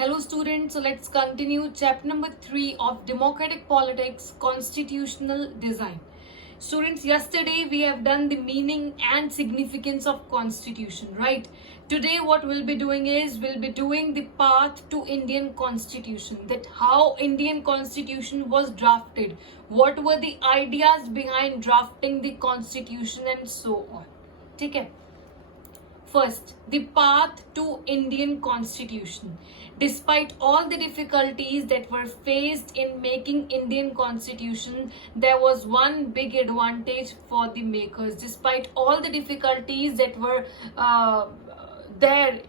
Hello students, so let's continue chapter number 3 of Democratic Politics, Constitutional Design. Students, yesterday we have done the meaning and significance of constitution, right? Today what we'll be doing is we'll be doing the path to Indian constitution, that how Indian constitution was drafted, what were the ideas behind drafting the constitution and so on. ठीक है? First, the path to Indian constitution. Despite all the difficulties that were faced in making Indian constitution, there was one big advantage for the makers. Despite all the difficulties that were there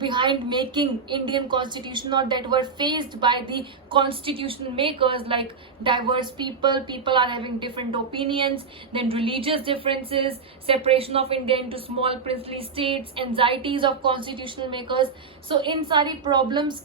behind making Indian constitution, or that were faced by the constitution makers, like diverse people are having different opinions, then religious differences, separation of India into small princely states, anxieties of constitutional makers. So इन सारी problems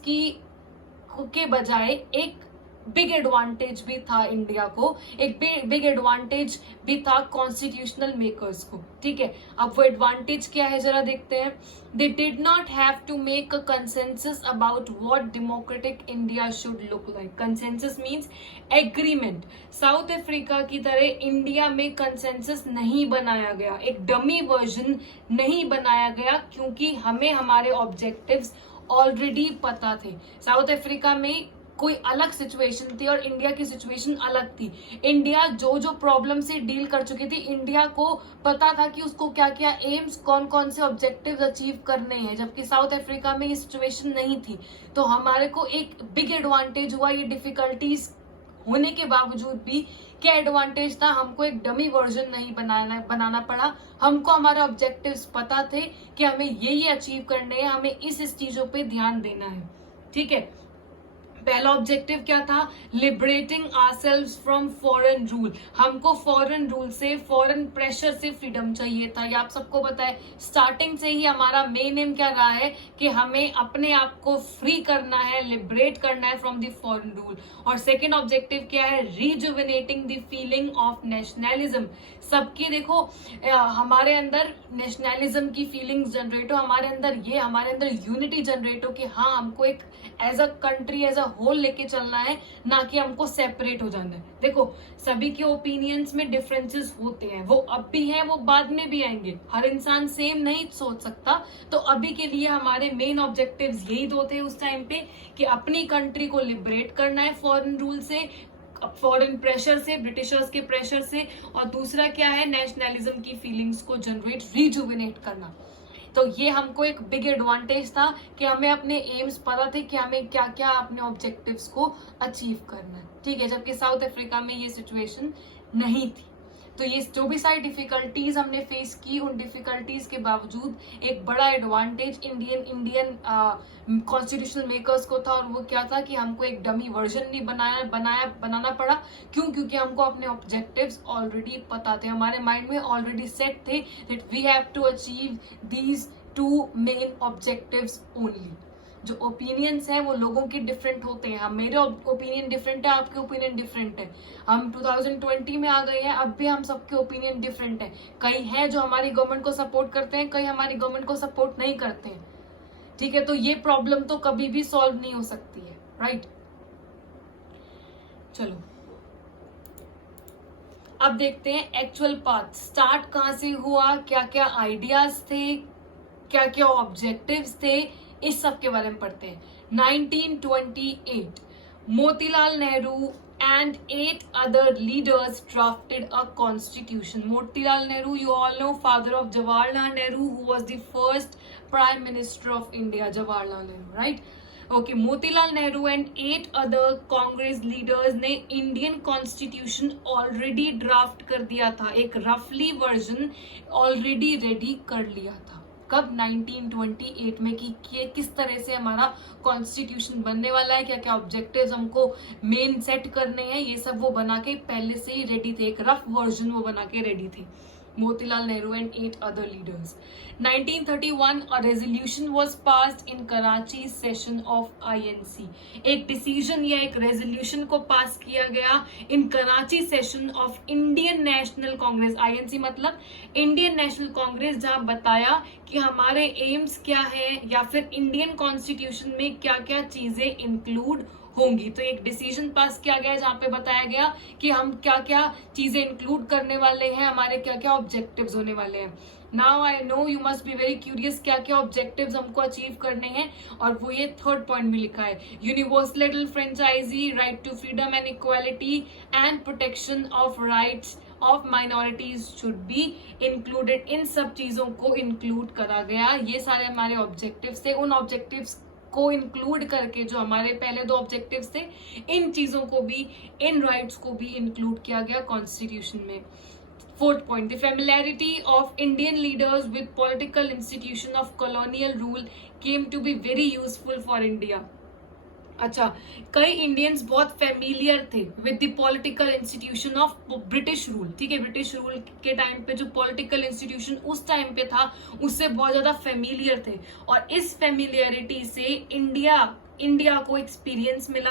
के बजाय एक big advantage भी था India को, एक big advantage भी था कॉन्स्टिट्यूशनल मेकर्स को. ठीक है, अब वो एडवांटेज क्या है जरा देखते हैं. They did not have to make a consensus about what democratic India should look like. Consensus means agreement. South Africa की तरह इंडिया में कंसेंसस नहीं बनाया गया, एक डमी वर्जन नहीं बनाया गया, क्योंकि हमें हमारे ऑब्जेक्टिव्स ऑलरेडी पता थे. साउथ अफ्रीका में कोई अलग सिचुएशन थी और इंडिया की सिचुएशन अलग थी. इंडिया जो प्रॉब्लम से डील कर चुकी थी, इंडिया को पता था कि उसको क्या क्या एम्स, कौन कौन से ऑब्जेक्टिव्स अचीव करने हैं, जबकि साउथ अफ्रीका में ये सिचुएशन नहीं थी. तो हमारे को एक बिग एडवांटेज हुआ. ये डिफिकल्टीज होने के बावजूद भी क्या एडवांटेज था, हमको एक डमी वर्जन नहीं बनाना पड़ा. हमको हमारे ऑब्जेक्टिव्स पता थे कि हमें ये अचीव करने हैं, हमें इस चीजों पे ध्यान देना है. ठीक है, पहला ऑब्जेक्टिव क्या था? Liberating ourselves from foreign rule. हमको फॉरेन रूल से, फॉरेन प्रेशर से फ्रीडम चाहिए था. ये आप सबको पता है. स्टार्टिंग से ही हमारा मेन एम क्या रहा है कि हमें अपने आप को फ्री करना है, लिबरेट करना है फ्रॉम द फॉरेन रूल. और सेकेंड ऑब्जेक्टिव क्या है? Rejuvenating the feeling of nationalism. सबकी देखो हमारे अंदर नेशनलिज्म की फीलिंग्स जनरेट हो, हमारे अंदर यूनिटी जनरेट हो कि हाँ, हमको एक as a country, as a whole लेके चलना है, ना कि हमको सेपरेट हो जाना है. देखो, सभी के ओपिनियंस में डिफरेंसेस होते हैं, वो अब भी हैं, वो बाद में भी आएंगे. हर इंसान सेम नहीं सोच सकता. तो अभी के लिए हमारे मेन ऑब्जेक्टिव्स यही दो थे उस टाइम पे, कि अपनी कंट्री को लिबरेट करना है फॉरेन रूल से, फॉरेन प्रेशर से, ब्रिटिशर्स के प्रेशर से, और दूसरा क्या है? नेशनलिज्म की फीलिंग्स को जनरेट, रिजुविनेट करना. तो ये हमको एक बिग एडवांटेज था कि हमें अपने एम्स पता थे कि हमें क्या क्या अपने ऑब्जेक्टिव्स को अचीव करना है. ठीक है, जबकि साउथ अफ्रीका में ये सिचुएशन नहीं थी. तो ये जो भी सारी डिफिकल्टीज हमने फेस की, उन डिफिकल्टीज के बावजूद एक बड़ा एडवांटेज इंडियन कॉन्स्टिट्यूशनल मेकर्स को था. और वो क्या था कि हमको एक डमी वर्जन नहीं बनाना पड़ा. क्यों? क्योंकि हमको अपने ऑब्जेक्टिव्स ऑलरेडी पता थे, हमारे माइंड में ऑलरेडी सेट थे that we have to achieve these two main objectives only. जो ओपिनियंस हैं वो लोगों के डिफरेंट होते हैं. हम, मेरे ओपिनियन डिफरेंट है, आपके ओपिनियन डिफरेंट है. हम 2020 में आ गए हैं, अब भी हम सबके ओपिनियन डिफरेंट है. कई हैं जो हमारी गवर्नमेंट को सपोर्ट करते हैं, कई हमारी गवर्नमेंट को सपोर्ट नहीं करते हैं. ठीक है, तो ये प्रॉब्लम तो कभी भी सॉल्व नहीं हो सकती है, राइट? चलो अब देखते हैं एक्चुअल पाथ. स्टार्ट कहां से हुआ, क्या क्या आइडियाज थे, क्या क्या ऑब्जेक्टिव्स थे, इस सब के बारे में पढ़ते हैं. 1928 Motilal Nehru and 8 other leaders drafted a constitution. Motilal Nehru, you all know, father of Jawaharlal Nehru, who was the first prime minister of India. Jawaharlal Nehru, right? Okay, Motilal Nehru and 8 other Congress leaders ने Indian Constitution already draft कर दिया था. एक roughly version already ready कर लिया था. कब? 1928 में, कि किस तरह से हमारा कॉन्स्टिट्यूशन बनने वाला है, क्या क्या ऑब्जेक्टिव्स हमको मेन सेट करने हैं, ये सब वो बना के पहले से ही रेडी थे. एक रफ वर्जन वो बना के रेडी थे. Motilal Nehru and 8 other leaders. 1931, a resolution was passed in Karachi session of INC. एक डिसीजन या एक रेजोल्यूशन को पास किया गया in Karachi session of Indian National Congress. INC मतलब इंडियन नेशनल कांग्रेस, जहां बताया कि हमारे एम्स क्या है या फिर इंडियन कॉन्स्टिट्यूशन में क्या क्या चीजें इंक्लूड होंगी. तो एक डिसीजन पास किया गया जहां पे बताया गया कि हम क्या क्या चीजें इंक्लूड करने वाले हैं, हमारे क्या क्या ऑब्जेक्टिव्स होने वाले हैं. Now I know you must be very curious क्या क्या ऑब्जेक्टिव्स हमको अचीव करने हैं, और वो ये थर्ड पॉइंट में लिखा है. Universal franchise, right to freedom and equality and protection of rights of minorities should be included. इन सब चीजों को इंक्लूड करा गया. ये सारे हमारे ऑब्जेक्टिव्स थे. उन ऑब्जेक्टिव्स को इंक्लूड करके जो हमारे पहले 2 ऑब्जेक्टिव्स थे, इन चीजों को भी, इन राइट्स को भी इंक्लूड किया गया कॉन्स्टिट्यूशन में. Fourth point, the familiarity of Indian leaders with political institution of colonial rule came to be very useful for India. अच्छा, कई इंडियंस बहुत फेमिलियर थे with the political institution of British rule. ठीक है, British rule के time पे जो political institution उस टाइम पे था उससे बहुत ज्यादा फेमिलियर थे, और इस फेमिलियरिटी से इंडिया को एक्सपीरियंस मिला.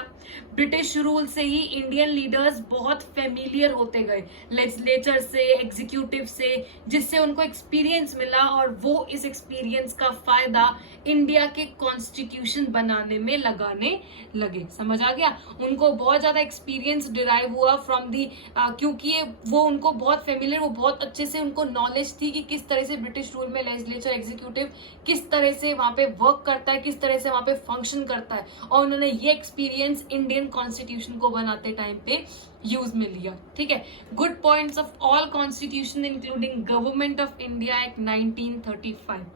ब्रिटिश रूल से ही इंडियन लीडर्स बहुत फेमिलियर होते गए लेजिस्लेचर से, एग्जीक्यूटिव से, जिससे उनको एक्सपीरियंस मिला, और वो इस एक्सपीरियंस का फायदा इंडिया के कॉन्स्टिट्यूशन बनाने में लगाने लगे. समझ आ गया? उनको बहुत ज्यादा एक्सपीरियंस डिराइव हुआ फ्रॉम दी, क्योंकि वो उनको बहुत फेमिलियर, वो बहुत अच्छे से उनको नॉलेज थी कि किस तरह से ब्रिटिश रूल में लेजिस्लेचर, एग्जीक्यूटिव किस तरह से वहां पे वर्क करता है, किस तरह से वहां पे फंक्शन करता है, और उन्होंने ये एक्सपीरियंस इंडियन कॉन्स्टिट्यूशन को बनाते टाइम पे यूज में लिया. ठीक है. Good points of all constitution including government of India act 1935.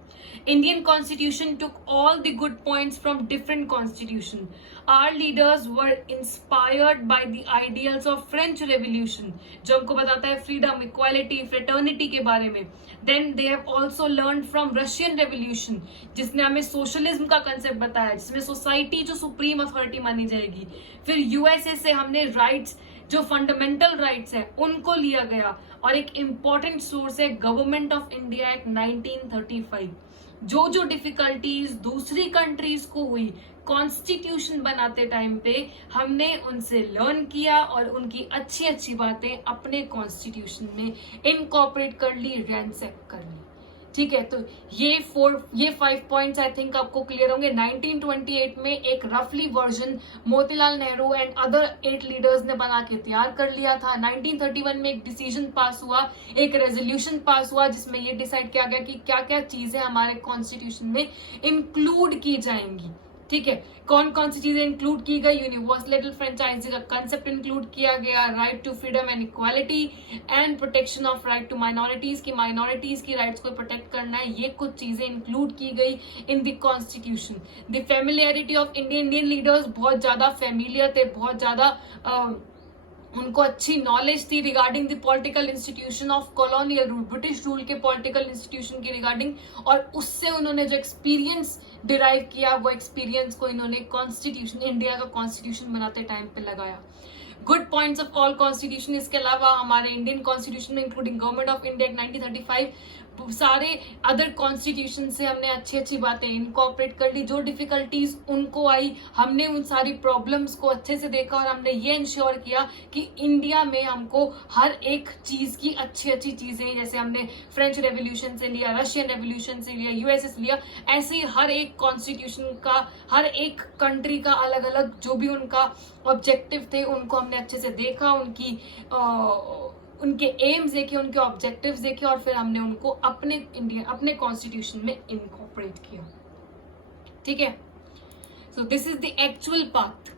Indian constitution took all the good points from different constitution. Our leaders were inspired by the ideals of French Revolution, जो हमको बताता है freedom, equality, fraternity के बारे में. Then they have also learned from Russian Revolution, जिसने हमें socialism का concept बताया, जिसमें society जो supreme authority मानी जाएगी. फिर USA से हमने rights, जो फंडामेंटल राइट्स है, उनको लिया गया, और एक इंपॉर्टेंट सोर्स है गवर्नमेंट ऑफ इंडिया एक्ट 1935. जो डिफिकल्टीज दूसरी कंट्रीज को हुई कॉन्स्टिट्यूशन बनाते टाइम पे, हमने उनसे लर्न किया और उनकी अच्छी अच्छी बातें अपने कॉन्स्टिट्यूशन में इनकॉर्पोरेट कर ली, रैंसैक कर ली. ठीक है, तो ये 5 पॉइंट्स आई थिंक आपको क्लियर होंगे. 1928 में एक रफली version Motilal Nehru and other 8 leaders ने बना के तैयार कर लिया था. 1931 में एक डिसीजन पास हुआ, एक रेजोल्यूशन पास हुआ, जिसमें ये डिसाइड किया गया कि क्या क्या चीजें हमारे कॉन्स्टिट्यूशन में इंक्लूड की जाएंगी. ठीक है, कौन कौन सी चीजें इंक्लूड की गई? यूनिवर्सल फ्रेंचाइजी का कंसेप्ट इंक्लूड किया गया, right to freedom and equality and protection of right to minorities की राइट्स को प्रोटेक्ट करना है, ये कुछ चीजें इंक्लूड की गई in the constitution. The familiarity of Indian leaders, बहुत ज्यादा फेमिलियर थे, बहुत ज्यादा उनको अच्छी नॉलेज थी regarding the political institution of colonial rule, British rule के पॉलिटिकल इंस्टीट्यूशन की रिगार्डिंग, और उससे उन्होंने जो एक्सपीरियंस डिराइव किया, वो एक्सपीरियंस को इन्होंने कॉन्स्टिट्यूशन, इंडिया का कॉन्स्टिट्यूशन बनाते टाइम पे लगाया. Good points of all constitution, इसके अलावा हमारे इंडियन कॉन्स्टिट्यूशन में इंक्लूडिंग गवर्नमेंट ऑफ इंडिया 1935, सारे अदर कॉन्स्टिट्यूशन से हमने अच्छी अच्छी बातें इनकॉर्पोरेट कर ली. जो डिफिकल्टीज उनको आई, हमने उन सारी प्रॉब्लम्स को अच्छे से देखा, और हमने ये इंश्योर किया कि इंडिया में हमको हर एक चीज की अच्छी अच्छी चीजें, जैसे हमने फ्रेंच रेवोल्यूशन से लिया, रशियन रेवोल्यूशन से लिया, यूएसए से लिया, ऐसे ही हर एक कॉन्स्टिट्यूशन का, हर एक कंट्री का अलग अलग जो भी उनका ऑब्जेक्टिव थे, उनको हमने अच्छे से देखा, उनके एम्स देखे, उनके ऑब्जेक्टिव्स देखे, और फिर हमने उनको अपने कॉन्स्टिट्यूशन में इनकॉर्पोरेट किया. ठीक है, so this is the actual path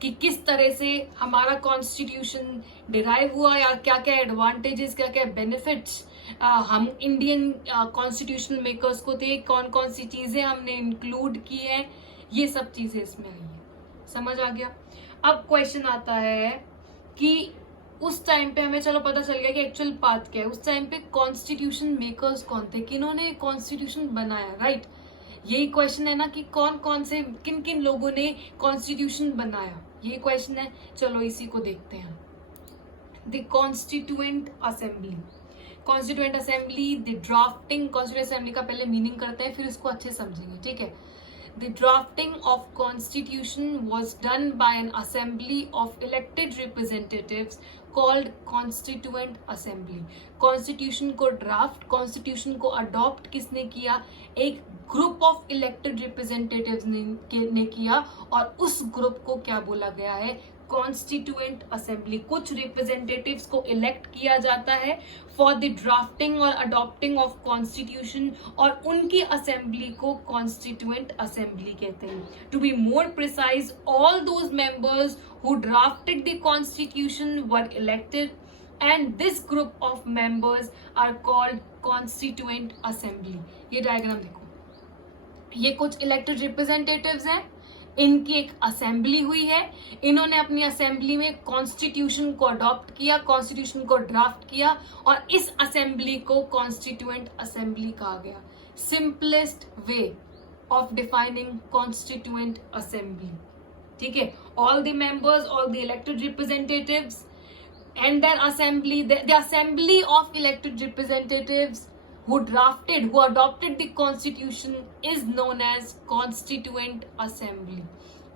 कि किस तरह से हमारा कॉन्स्टिट्यूशन डिराइव हुआ, या क्या क्या एडवांटेजेस, क्या क्या बेनिफिट्स हम इंडियन कॉन्स्टिट्यूशनल मेकर्स को थे, कौन कौन सी चीजें हमने इंक्लूड की है, ये सब चीजें इसमें आई है. समझ आ गया? अब क्वेश्चन आता है कि उस टाइम पे हमें चलो पता चल गया कि एक्चुअल पाथ क्या है. उस टाइम पे कॉन्स्टिट्यूशन मेकर्स कौन थे, किन्होंने कॉन्स्टिट्यूशन बनाया, राइट? यही क्वेश्चन है ना कि कौन कौन से, किन किन लोगों ने कॉन्स्टिट्यूशन बनाया, ये क्वेश्चन है. चलो इसी को देखते हैं. The constituent assembly. Constituent assembly, the drafting, constituent assembly का पहले मीनिंग करते हैं फिर इसको अच्छे समझेंगे, ठीक है। The drafting of constitution was done by an assembly of elected representatives called constituent assembly. Constitution को draft, constitution को adopt किसने किया? एक ग्रुप ऑफ इलेक्टेड रिप्रेजेंटेटिव्स ने किया, और उस ग्रुप को क्या बोला गया है? Constituent assembly. कुछ रिप्रेजेंटेटिव्स को इलेक्ट किया जाता है फॉर द ड्राफ्टिंग और अडॉप्टिंग ऑफ कॉन्स्टिट्यूशन, और उनकी असेंबली को कॉन्स्टिट्यूएंट असेंबली कहते हैं। To be more precise, all those members who drafted the constitution were elected and this group of members are called constituent assembly. ये diagram देखो, ये कुछ इलेक्टेड रिप्रेजेंटेटिव्स हैं, इनकी एक असेंबली हुई है, इन्होंने अपनी असेंबली में कॉन्स्टिट्यूशन को अडॉप्ट किया, कॉन्स्टिट्यूशन को ड्राफ्ट किया, और इस असेंबली को कॉन्स्टिट्यूएंट असेंबली कहा गया। Simplest way of defining constituent assembly, ठीक है। All the members, all the elected representatives and their assembly, the assembly of elected representatives who adopted the constitution is known as constituent assembly.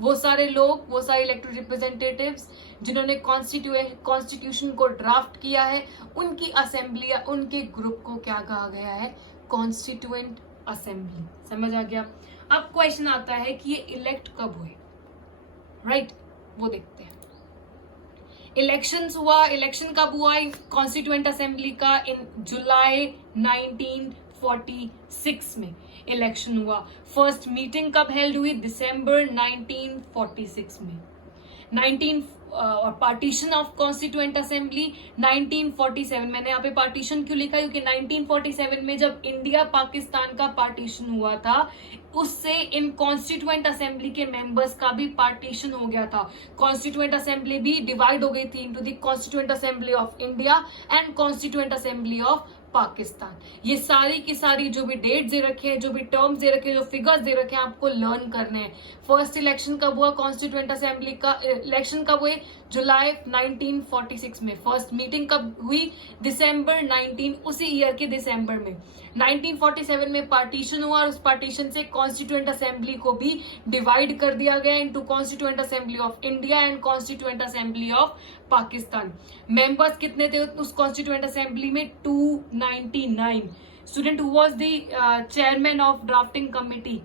वो सारे लोग, वो सारे elected representatives जिन्होंने constitution को draft किया है, उनकी असेंबली या उनके ग्रुप को क्या कहा गया है? Constituent assembly. समझ आ गया? अब क्वेश्चन आता है कि ये इलेक्ट कब हुए, राइट? वो देखते हैं। इलेक्शंस हुआ, इलेक्शन कब हुआ कॉन्स्टिट्यूएंट असेंबली का? इन जुलाई 1946 में इलेक्शन हुआ। फर्स्ट मीटिंग कब हेल्ड हुई? दिसंबर 1946 में। और पार्टीशन ऑफ कॉन्स्टिट्यूएंट असेंबली 1947। मैंने यहाँ पे पार्टीशन क्यों लिखा? क्योंकि 1947 में जब इंडिया पाकिस्तान का पार्टीशन हुआ था, उससे इन कॉन्स्टिट्यूएंट असेंबली के मेंबर्स का भी पार्टीशन हो गया था। कॉन्स्टिट्यूएंट असेंबली भी डिवाइड हो गई थी into the constituent assembly of India and constituent assembly of Pakistan. ये सारी की सारी जो भी डेट्स दे रखे हैं, जो भी टर्म्स दे रखे हैं, जो फिगर्स दे रखे हैं, आपको लर्न करने हैं। फर्स्ट इलेक्शन कब हुआ कॉन्स्टिट्यूएंट असेंबली का? इलेक्शन कब हुए? जुलाई 1946 में। फर्स्ट मीटिंग कब हुई? दिसंबर 19, उसी ईयर के दिसंबर में। 1947 में पार्टीशन हुआ, और उस पार्टीशन से कॉन्स्टिट्यूएंट असेंबली को भी डिवाइड कर दिया गया into constituent assembly of India and constituent assembly of Pakistan. Members कितने थे उस कॉन्स्टिट्यूएंट असेंबली में? 299। Student, who was the chairman of drafting committee?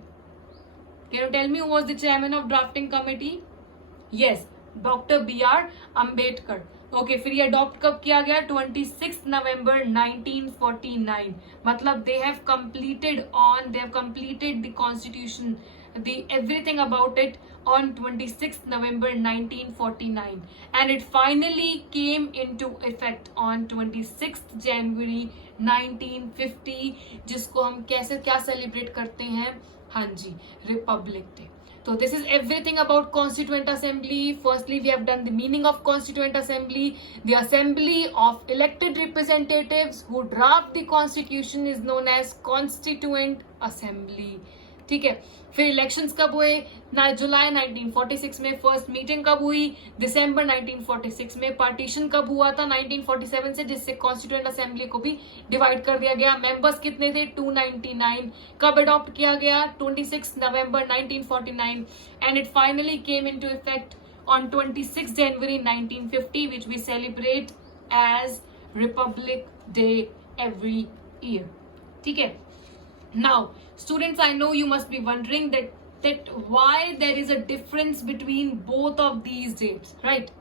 Can you tell me who was the chairman of drafting committee? Yes, doctor BR Ambedkar. Okay, फिर ये adopt कब किया गया? 26 नवंबर 1949। मतलब they have completed the constitution, everything about it on 26th November 1949, and it finally came into effect on 26th January 1950, जिसको हम कैसे क्या सेलिब्रेट करते हैं? हाँ जी, republic day. So this is everything about Constituent Assembly. Firstly, we have done the meaning of Constituent Assembly. The assembly of elected representatives who draft the constitution is known as Constituent Assembly. ठीक है, फिर elections कब हुए? जुलाई 1946 में। First meeting कब हुई? दिसंबर 1946 में। Partition कब हुआ था? 1947 से, जिससे कॉन्स्टिट्यूएंट असेंबली को भी डिवाइड कर दिया गया। मेंबर्स कितने थे? 299। कब अडॉप्ट किया गया? 26 नवंबर 1949, and it finally came into effect on 26 January 1950, which we celebrate as Republic Day every year. ठीक है। Now, students, I know you must be wondering that why there is a difference between both of these dates, right?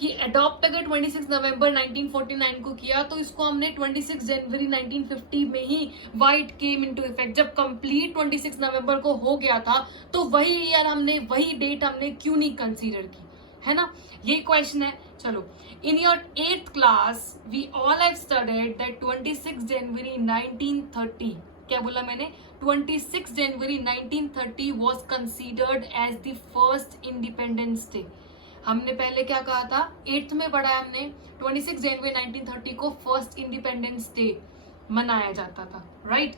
कि adopt अगर 26 नवंबर 1949 को किया, तो इसको हमने 26 जनवरी 1950 में ही वाइट केम इनटू इफेक्ट। जब कंप्लीट 26 नवंबर को हो गया था, तो वही ईयर हमने, वही डेट हमने क्यों नहीं कंसीडर की, है ना? ये क्वेश्चन है। चलो, in your 8th class we all have studied that 26 January 1930, क्या बोला मैंने? 26 January 1930 was considered as the first Independence Day. हमने पहले क्या कहा था? 8th में पढ़ा है हमने, 26 जनवरी 1930 को फर्स्ट इंडिपेंडेंस डे मनाया जाता था, right?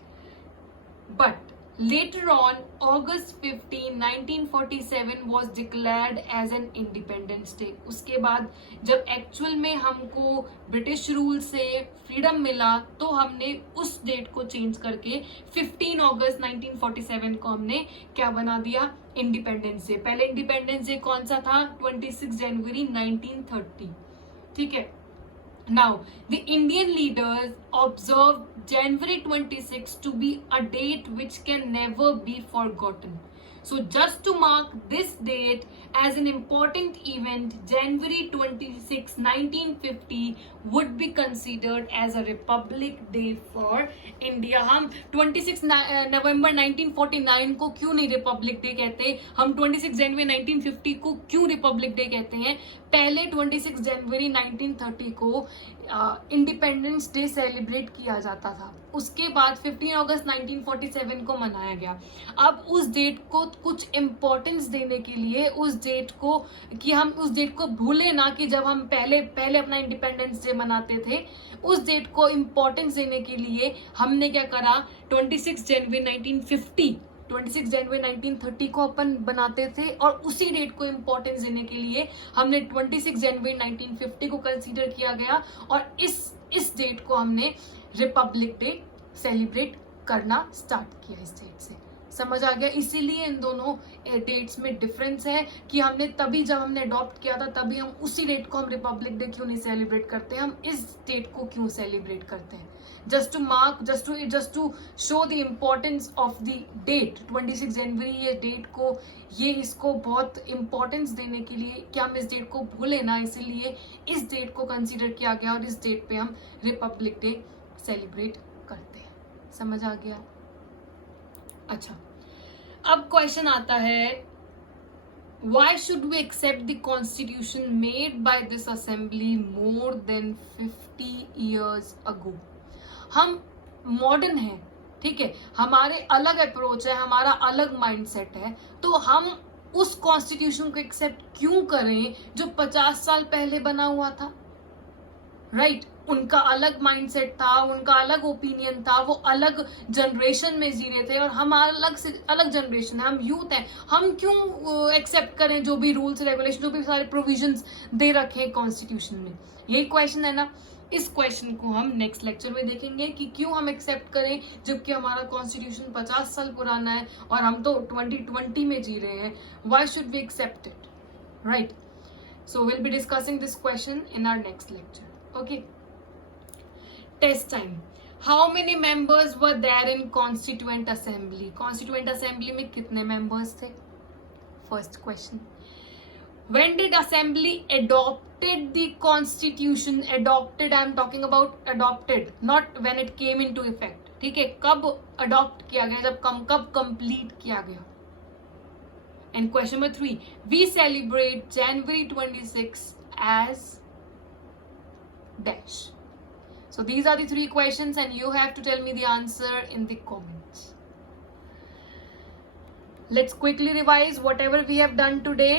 But Later on, August 15, 1947 was declared as an Independence Day. उसके बाद जब एक्चुअल में हमको ब्रिटिश रूल से फ्रीडम मिला तो हमने उस डेट को चेंज करके 15 अगस्त 1947 को हमने क्या बना दिया, इंडिपेंडेंस डे. पहले इंडिपेंडेंस डे कौन सा था, 26 जनवरी 1930. ठीक है. Now, the Indian leaders observed January 26 to be a date which can never be forgotten. So, just to mark this date as an important event, January 26, 1950 would be considered as a Republic Day for India. हम 26 नवंबर 1949 को क्यों नहीं Republic day कहते, हम 26 जनवरी 1950 को क्यों Republic day कहते हैं? पहले 26 जनवरी 1930 को इंडिपेंडेंस डे सेलिब्रेट किया जाता था, उसके बाद 15 अगस्त 1947 को मनाया गया. अब उस डेट को कुछ इम्पोर्टेंस देने के लिए उस डेट को, कि हम उस डेट को भूले ना कि जब हम पहले अपना इंडिपेंडेंस डे मनाते थे, उस डेट को इम्पोर्टेंस देने के लिए हमने क्या करा, 26 जनवरी 1950 26 जनवरी 1930 को अपन बनाते थे और उसी डेट को इम्पोर्टेंस देने के लिए हमने 26 जनवरी 1950 को कंसीडर किया गया और इस डेट को हमने रिपब्लिक डे सेलिब्रेट करना स्टार्ट किया इस डेट से. समझ आ गया? इसीलिए इन दोनों डेट्स में डिफरेंस है कि हमने तभी जब हमने अडॉप्ट किया था तभी हम उसी डेट को हम रिपब्लिक डे क्यों नहीं सेलिब्रेट करते, हम इस डेट को क्यों सेलिब्रेट करते हैं. Just to mark, just to show the importance of the date 26 January, ये डेट को, ये इसको बहुत इम्पोर्टेंस देने के लिए कि हम इस डेट को भूले ना, इसीलिए इस डेट को कंसीडर किया गया और इस डेट पे हम रिपब्लिक डे सेलिब्रेट करते हैं. समझ आ गया? अच्छा, अब क्वेश्चन आता है, why should we accept the constitution made by this assembly more than 50 years ago? हम मॉडर्न हैं, ठीक है, हमारे अलग अप्रोच है, हमारा अलग माइंडसेट है, तो हम उस कॉन्स्टिट्यूशन को एक्सेप्ट क्यों करें जो 50 साल पहले बना हुआ था. राइट उनका अलग माइंडसेट था, उनका अलग ओपिनियन था, वो अलग जनरेशन में जी रहे थे और हम अलग जनरेशन है, हम यूथ हैं, हम क्यों एक्सेप्ट करें जो भी रूल्स रेगुलेशन, जो भी सारे प्रोविजंस दे रखे हैं कॉन्स्टिट्यूशन में. यही क्वेश्चन है ना. इस क्वेश्चन को हम नेक्स्ट लेक्चर में देखेंगे कि क्यों हम एक्सेप्ट करें जबकि हमारा कॉन्स्टिट्यूशन 50 साल पुराना है और हम तो 2020 में जी रहे हैं. Why should we accept it, right? So will be discussing this question in our next lecture. Okay, test time. How many members were there in constituent assembly? Constituent assembly में कितने मेंबर्स थे? First question. When did assembly adopted the constitution? Adopted, I am talking about adopted, not when it came into effect. ठीक है, कब adopt किया गया, कब complete किया गया. And question number 3, we celebrate January 26 as dash. So these are the 3 questions and you have to tell me the answer in the comments. Let's quickly revise whatever we have done today.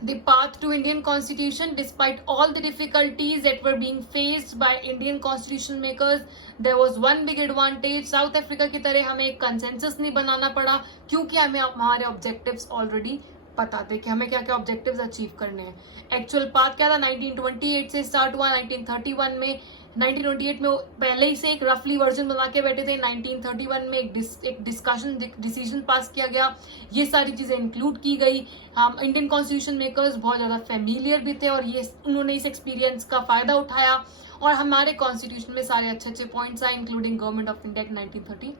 The path to Indian Constitution, despite all the difficulties that were being faced by Indian constitution makers, there was one big advantage. South Africa की तरह हमें एक consensus नहीं बनाना पड़ा क्योंकि हमें हमारे objectives already पता थे कि हमें क्या क्या ऑब्जेक्टिव्स अचीव करने हैं. एक्चुअल पाथ क्या था, 1928 से स्टार्ट हुआ. 1931 में 1928 में पहले ही से एक रफली वर्जन बना के बैठे थे. 1931 में एक डिस्कशन डिसीजन पास किया गया, ये सारी चीजें इंक्लूड की गई. हम इंडियन कॉन्स्टिट्यूशन मेकर्स बहुत ज्यादा फेमिलियर भी थे और ये उन्होंने इस एक्सपीरियंस का फायदा उठाया और हमारे कॉन्स्टिट्यूशन में सारे अच्छे अच्छे पॉइंट्स आए, including government of India 1935.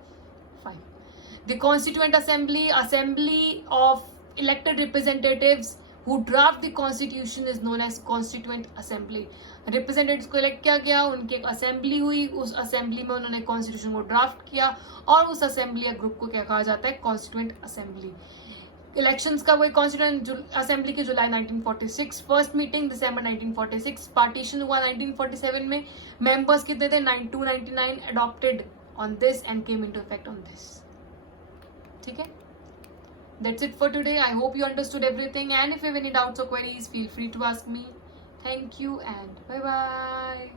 The constituent assembly of elected representatives who draft the constitution is known as constituent assembly. representatives को elect किया गया, उनकी एक असेंबली हुई, उस असेंबली में उन्होंने कॉन्स्टिट्यूशन को ड्राफ्ट किया और उस असेंबली या ग्रुप को क्या कहा जाता है, कॉन्स्टिट्यूएंट असेंबली. इलेक्शंस का वही कॉन्स्टिट्यूएंट असेंबली की जुलाई 1946, फर्स्ट मीटिंग दिसंबर 1946, पार्टीशन हुआ 1947 में. मेंबर्स कितने थे, 299 adopted on this and came into effect on this. ठीक है, that's it for today. I hope you understood everything and if you have any doubts or queries, feel free to ask me. Thank you and bye bye.